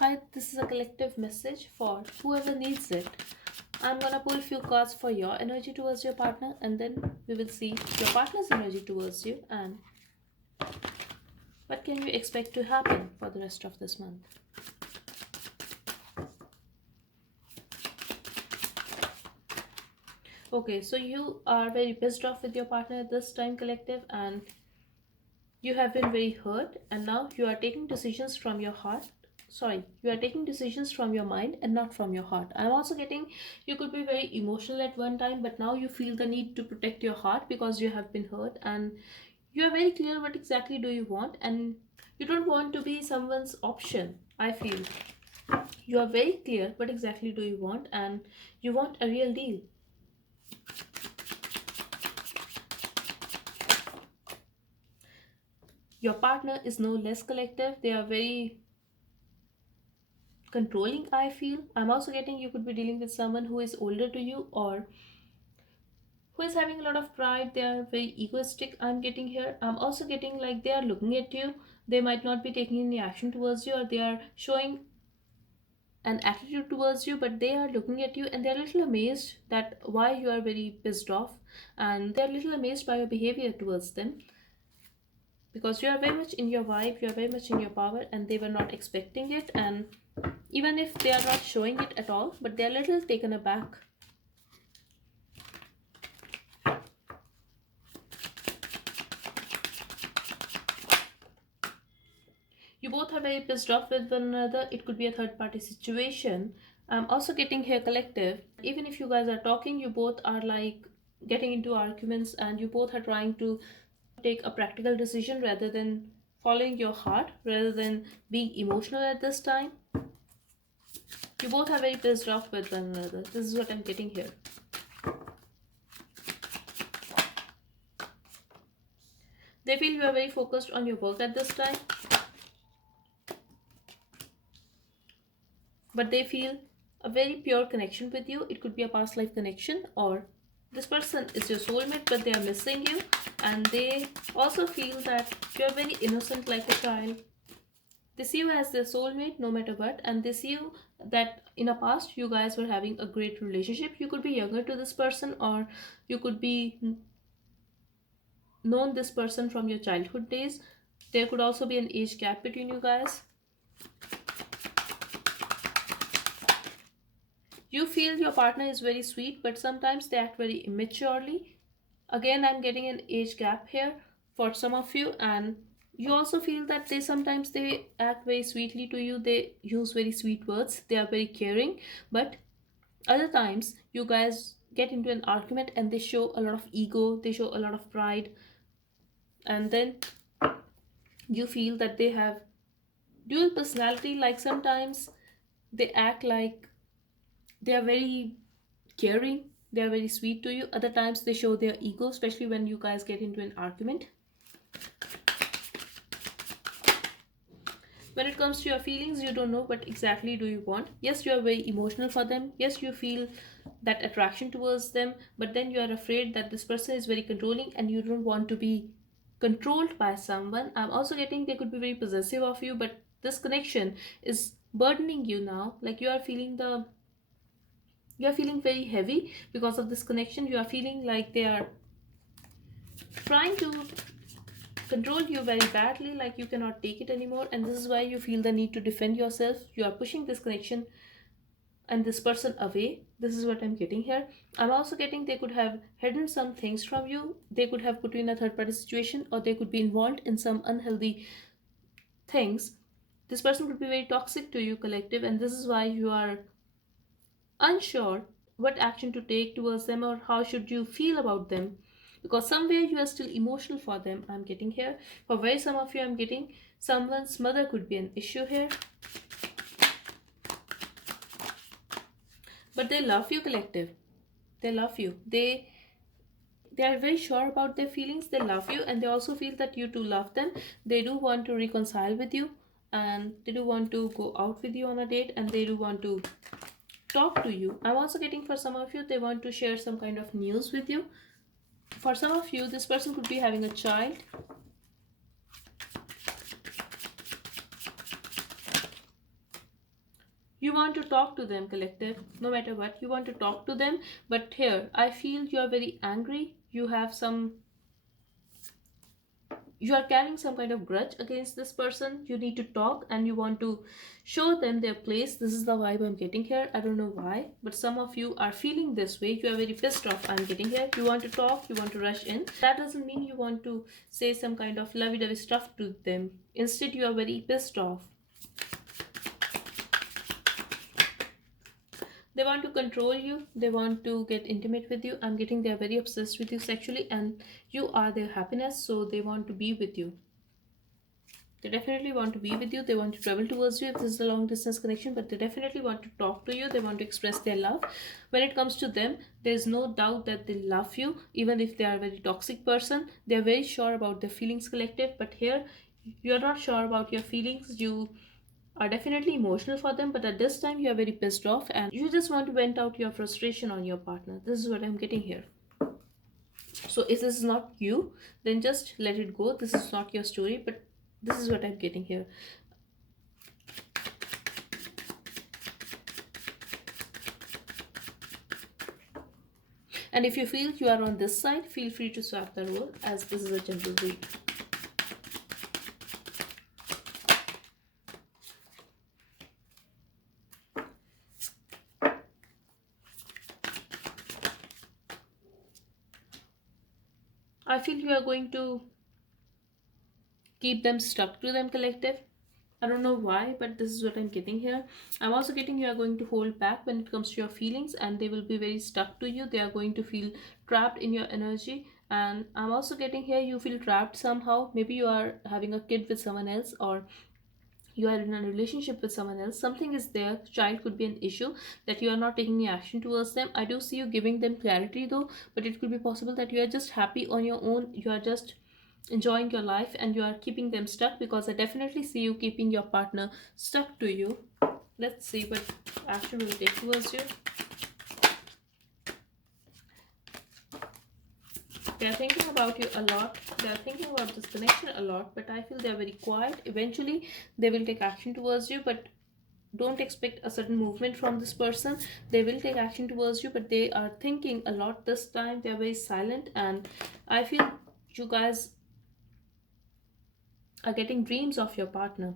Hi, this is a collective message for whoever needs it. I'm gonna pull a few cards for your energy towards your partner, and then we will see your partner's energy towards you and what can you expect to happen for the rest of this month. Okay, so you are very pissed off with your partner this time, collective, and you have been very hurt, and now you are taking decisions from your heart. Sorry, you are taking decisions from your mind and not from your heart. I'm also getting you could be very emotional at one time, but now you feel the need to protect your heart because you have been hurt, and you are very clear what exactly do you want, and you don't want to be someone's option. I feel you are very clear what exactly do you want, and you want a real deal. Your partner is no less collective. They are very controlling, I feel. I'm also getting you could be dealing with someone who is older to you or who is having a lot of pride. They are very egoistic, I'm getting here. I'm also getting like they are looking at you. They might not be taking any action towards you, or they are showing an attitude towards you, but they are looking at you and they're a little amazed that why you are very pissed off, and they're a little amazed by your behavior towards them because you are very much in your vibe, you are very much in your power, and they were not expecting it. And even if they are not showing it at all, but they're a little taken aback. You both are very pissed off with one another. It could be a third party situation. I'm also getting here collective. Even if you guys are talking, you both are like getting into arguments, and you both are trying to take a practical decision rather than following your heart, rather than being emotional at this time. You both are very pissed off with one another. This is what I'm getting here. They feel you are very focused on your work at this time, but they feel a very pure connection with you. It could be a past life connection, or this person is your soulmate, but they are missing you, and they also feel that you're very innocent like a child. They see you as their soulmate no matter what, and they see you that in a past you guys were having a great relationship. You could be younger to this person, or you could be known this person from your childhood days. There could also be an age gap between you guys. You feel your partner is very sweet, but sometimes they act very immaturely. Again, I'm getting an age gap here for some of you, and you also feel that they act very sweetly to you. They use very sweet words. They are very caring, but other times you guys get into an argument and they show a lot of ego. They show a lot of pride, and then you feel that they have dual personality. Like sometimes they act like they are very caring, they are very sweet to you. Other times they show their ego, especially when you guys get into an argument. When it comes to your feelings, you don't know what exactly do you want. Yes, you are very emotional for them. Yes, you feel that attraction towards them, but then you are afraid that this person is very controlling and you don't want to be controlled by someone. I'm also getting they could be very possessive of you, but this connection is burdening you now. Like you are feeling very heavy because of this connection. You are feeling like they are trying to control you very badly, like you cannot take it anymore, and this is why you feel the need to defend yourself. You are pushing this connection and this person away. This is what I'm getting here. I'm also getting they could have hidden some things from you. They could have put you in a third party situation, or they could be involved in some unhealthy things. This person could be very toxic to you, collective, and this is why you are unsure what action to take towards them, or how should you feel about them, because somewhere you are still emotional for them. I'm getting here for very some of you. I'm getting someone's mother could be an issue here, but they love you, collective. They love you. They are very sure about their feelings. They love you, and they also feel that you too love them. They do want to reconcile with you, and they do want to go out with you on a date, and they do want to talk to you. I'm also getting for some of you they want to share some kind of news with you. For some of you, this person could be having a child. You want to talk to them, collective, no matter what. You want to talk to them, but here I feel you are very angry. You are carrying some kind of grudge against this person. You need to talk and you want to show them their place. This is the vibe I'm getting here. I don't know why, but some of you are feeling this way. You are very pissed off. I'm getting here. You want to talk, you want to rush in. That doesn't mean you want to say some kind of lovey-dovey stuff to them. Instead, you are very pissed off. They want to control you. They want to get intimate with you. I'm getting they're very obsessed with you sexually, and you are their happiness, so they want to be with you. They definitely want to be with you. They want to travel towards you if this is a long distance connection, but they definitely want to talk to you. They want to express their love. When it comes to them, there's no doubt that they love you, even if they are a very toxic person. They're very sure about their feelings, collective, but here you're not sure about your feelings. You are definitely emotional for them, but at this time you are very pissed off and you just want to vent out your frustration on your partner. This is what I'm getting here. So if this is not you, then just let it go. This is not your story, but this is what I'm getting here. And if you feel you are on this side, feel free to swap the role, as this is a general read. I feel you are going to keep them stuck to them, collective. I don't know why, but this is what I'm getting here. I'm also getting you are going to hold back when it comes to your feelings, and they will be very stuck to you. They are going to feel trapped in your energy. And I'm also getting here you feel trapped somehow. Maybe you are having a kid with someone else, or you are in a relationship with someone else. Something is there. Child could be an issue that you are not taking any action towards them. I do see you giving them clarity though, but it could be possible that you are just happy on your own. You are just enjoying your life and you are keeping them stuck, because I definitely see you keeping your partner stuck to you. Let's see what action will take towards you. They are thinking about you a lot. They are thinking about this connection a lot, but I feel they are very quiet. Eventually they will take action towards you, but don't expect a sudden movement from this person. They will take action towards you, but they are thinking a lot this time. They are very silent, and I feel you guys are getting dreams of your partner.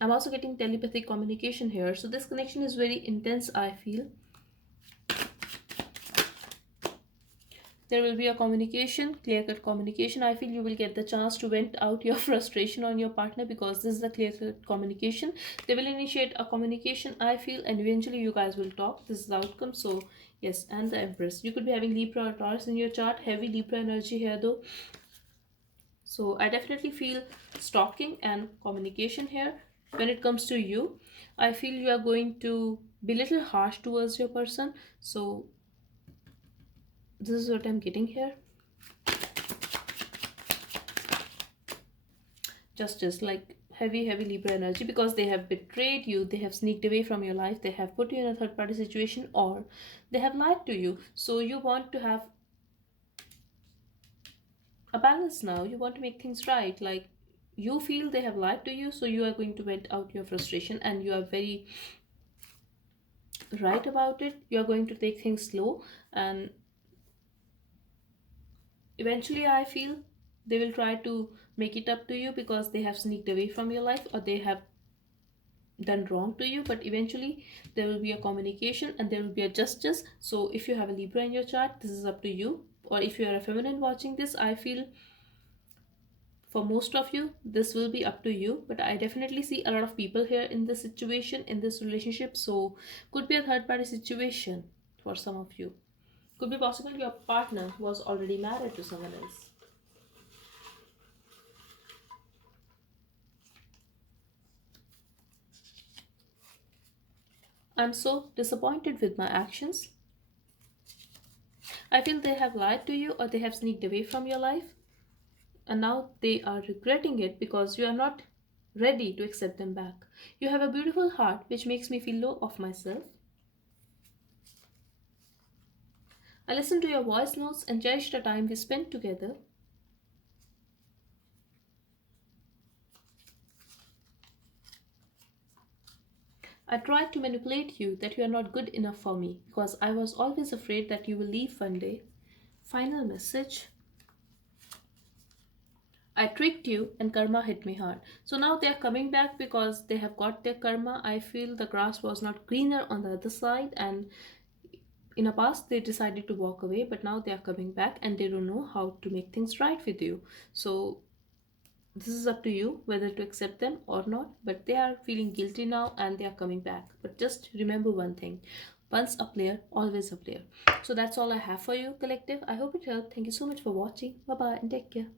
I'm also getting telepathic communication here. So this connection is very intense, I feel. There will be a communication, clear-cut communication. I feel you will get the chance to vent out your frustration on your partner, because this is a clear-cut communication. They will initiate a communication, I feel, and eventually you guys will talk. This is the outcome. So yes, and the Empress. You could be having Libra or Taurus in your chart. Heavy Libra energy here though. So I definitely feel stalking and communication here. When it comes to you, I feel you are going to be a little harsh towards your person. So this is what I'm getting here. Justice, like heavy Libra energy, because they have betrayed you, they have sneaked away from your life, they have put you in a third party situation, or they have lied to you. So you want to have a balance now. You want to make things right. Like, you feel they have lied to you, so you are going to vent out your frustration, and you are very right about it. You are going to take things slow, and eventually I feel they will try to make it up to you, because they have sneaked away from your life, or they have done wrong to you. But eventually there will be a communication and there will be a justice. So if you have a Libra in your chart, this is up to you. Or if you are a feminine watching this, I feel for most of you this will be up to you. But I definitely see a lot of people here in this situation, in this relationship. So could be a third party situation for some of you. Could be possible your partner was already married to someone else. I'm so disappointed with my actions. I feel they have lied to you, or they have sneaked away from your life, and now they are regretting it because you are not ready to accept them back. You have a beautiful heart which makes me feel low of myself. I listen to your voice notes and cherish the time we spent together. I tried to manipulate you that you are not good enough for me because I was always afraid that you will leave one day. Final message. I tricked you and karma hit me hard. So now they are coming back because they have got their karma. I feel the grass was not greener on the other side, and in the past they decided to walk away, but now they are coming back and they don't know how to make things right with you. So this is up to you whether to accept them or not, but they are feeling guilty now and they are coming back. But just remember one thing: once a player, always a player. So that's all I have for you, collective. I hope it helped. Thank you so much for watching. Bye bye and take care.